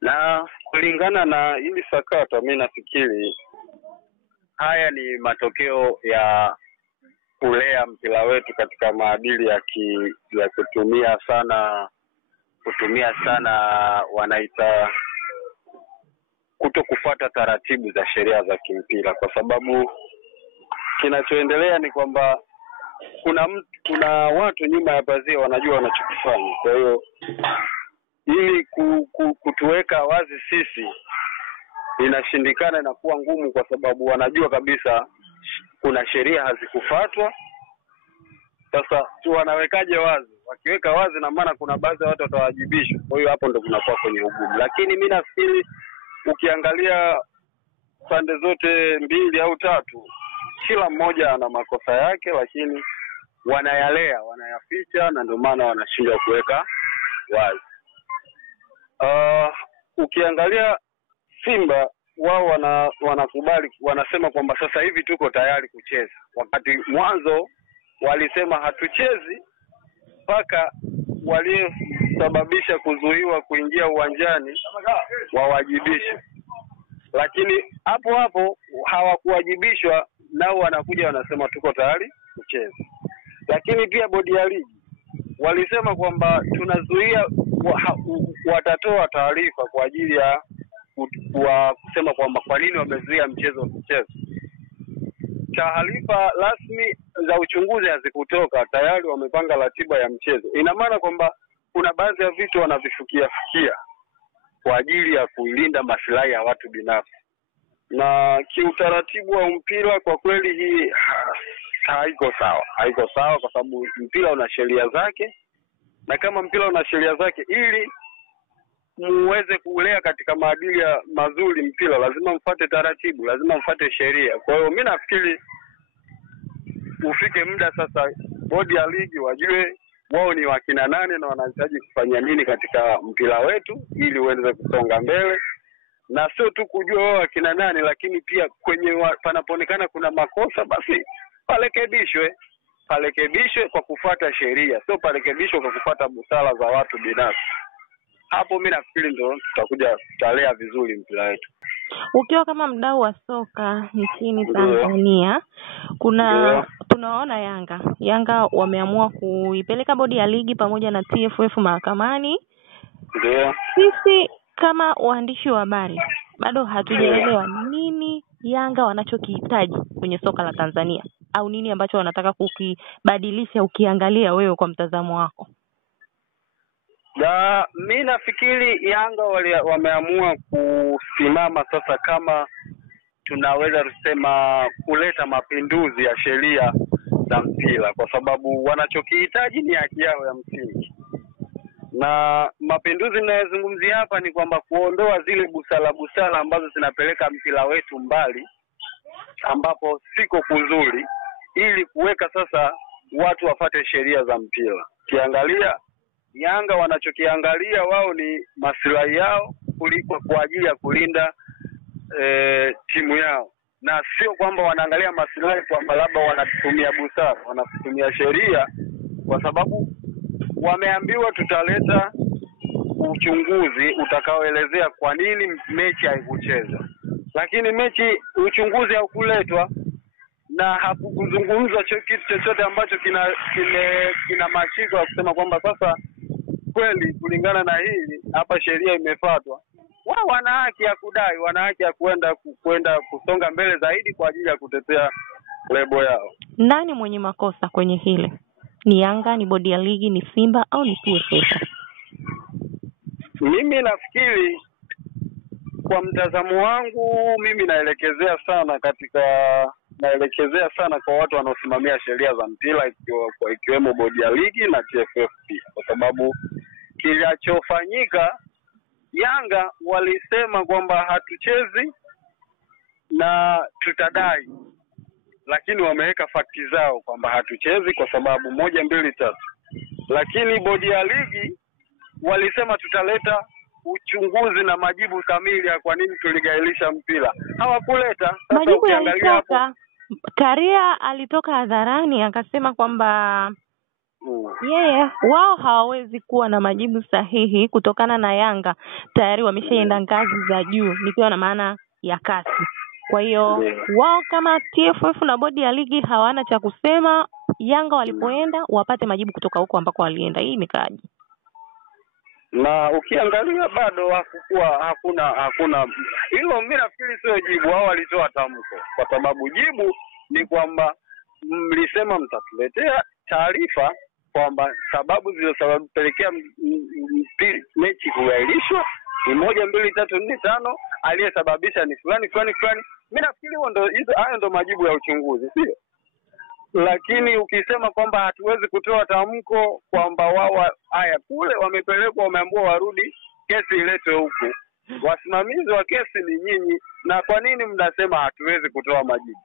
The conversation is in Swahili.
Na kulingana na hili sakata, mimi nafikiri haya ni matokeo ya kulea mpira wetu katika maadili ya kutumia sana wanaita kuto kufuata taratibu za sheria za kimpira, kwa sababu kinachoendelea ni kwamba kuna watu nyuma ya pazia wanajua wanachokifanya. Kwa hiyo ili kutuweka wazi sisi inashindikana na kuwa ngumu, kwa sababu wanajua kabisa kuna sheria hazikufuatwa. Sasa tu wanawekaje wazi? Wakiweka wazi na maana kuna baadhi ya watu watawajibishwa. Kwa hiyo hapo ndo kunakuwa kwenye ugumu. Lakini mimi nafikiri ukiangalia pande zote mbili au tatu, kila mmoja ana makosa yake, lakini wanayaficha, na ndio maana wanashindwa kuweka wazi. Ukiangalia Simba, wao wanakubali, wanasema kwamba sasa hivi tuko tayari kucheza, wakati mwanzo walisema hatuchezi mpaka waliosababisha kuzuiwa kuingia uwanjani wawajibishwe. Lakini hapo hawakuwajibishwa, nao wanakuja wanasema tuko tayari kucheza. Lakini pia bodi ya ligi walisema kwamba tunazuia, watatoa taarifa kwa ajili ya kusema kwamba kwa nini wamezuia mchezo kucheza. Taarifa rasmi za uchunguzi hazikutoka, tayari wamepanga ratiba ya mchezo. Ina maana kwamba kuna baadhi ya vitu wanavifikia kwa ajili ya kuilinda maslahi ya watu binafsi. Na kiutaratibu wa mpira, kwa kweli hii haiko sawa kwa sababu mpira una sheria zake, na kama mpira una sheria zake, ili muweze kulea katika maadili ya mazuri mpira, lazima mfuate taratibu, lazima mfuate sheria. Kwa hiyo mimi nafikiri ufike muda sasa bodi ya ligi wajue wao ni wakina nane na wanahitaji kufanya nini katika mpira wetu ili uweze kusonga mbele, na sio tu kujua wao wakina nane, lakini pia kwenye panapoonekana kuna makosa, basi parekebishwe kwa kufuata sheria, sio parekebishwe kwa kufuata busara za watu binafsi. Hapo mimi nafikiri ndio tutalea vizuri mpira wetu. Ukiwa kama mdau wa soka nchini Tanzania, tunaona Yanga wameamua kuipeleka bodi ya ligi pamoja na TFF mahakamani. Ndio. Sisi kama waandishi wa habari bado hatujaelewa nini Yanga wanachokihitaji kwenye soka la Tanzania, au nini ambacho wanataka kukibadilisha ukiangalia wewe kwa mtazamo wako. Mimi nafikiri Yanga wameamua kusimama sasa, kama tunaweza kusema kuleta mapinduzi ya sheria za mpira, kwa sababu wanachokihitaji ni haki yao ya msingi. Na mapinduzi ninayozungumzia hapa ni kwamba kuondoa zile busara ambazo zinapeleka mpira wetu mbali ambapo siko kuzuri, ili kuweka sasa watu wafate sheria za mpira. Kiangalia Yanga wanachokiangalia wao ni maslahi yao kuliko kwa ajili ya kulinda timu yao, na sio kwamba wanaangalia maslahi kwamba labda wanatumia busara, wanatumia sheria, kwa sababu wameambiwa tutaleta uchunguzi utakaoelezea kwa nini mechi haikuchezwa. Lakini uchunguzi haukuletwa na hakuzungumzwa kitu chochote ambacho kina mashiko ya kusema kwamba sasa kweli kulingana na hili hapa sheria imefuatwa. Wao wana haki ya kudai, wana haki ya kwenda kusonga mbele zaidi kwa ajili ya kutetea lebo yao. Nani mwenye makosa kwenye hile? Ni Yanga, ni bodi ya ligi, ni Simba au ni TFF? Mimi nafikiri kwa mtazamo wangu mimi naelekezea sana kwa watu wanaosimamia sheria za mpira, ikiwemo bodi ya ligi na TFF pia, kwa sababu kilichofanyika, Yanga walisema kwamba hatuchezi na tutadai, lakini wameweka fakti zao kwamba hatuchezi kwa sababu 1, 2, 3. Lakini bodi ya ligi walisema tutaleta uchunguzi na majibu kamili ya kwa nini tuligailisha mpira. Hawakuleta. Sasa ukiangalia hapo, Karia alitoka hadharani akasema kwamba Yeye wao hawawezi kuwa na majibu sahihi kutokana na Yanga tayari wameshaenda ngazi za juu, nikiwa na maana ya kasi. Kwa hiyo wao kama TFF na bodi ya ligi hawana cha kusema. Yanga walipoenda wapate majibu kutoka huko ambako walienda. Hii imekaaje? Na ukiangalia bado hakuna hilo. Mimi nafikiri sio jibu, wao walitoa tamko, kwa sababu jibu ni kwamba mlisema mtatuletea taarifa kwamba sababu zilizopelekea mechi kuahirishwa ni 1 2 3 4 5, aliyesababisha ni fulani. Mimi nafikiri hayo ndo majibu ya uchunguzi, sio? Lakini ukisema kwamba hatuwezi kutoa tamko kwamba wao haya kule wamepelekwa, wameambiwa warudi, kesi iletwe huku, wasimamizi wa kesi ni nyinyi, na kwa nini mnasema hatuwezi kutoa majibu?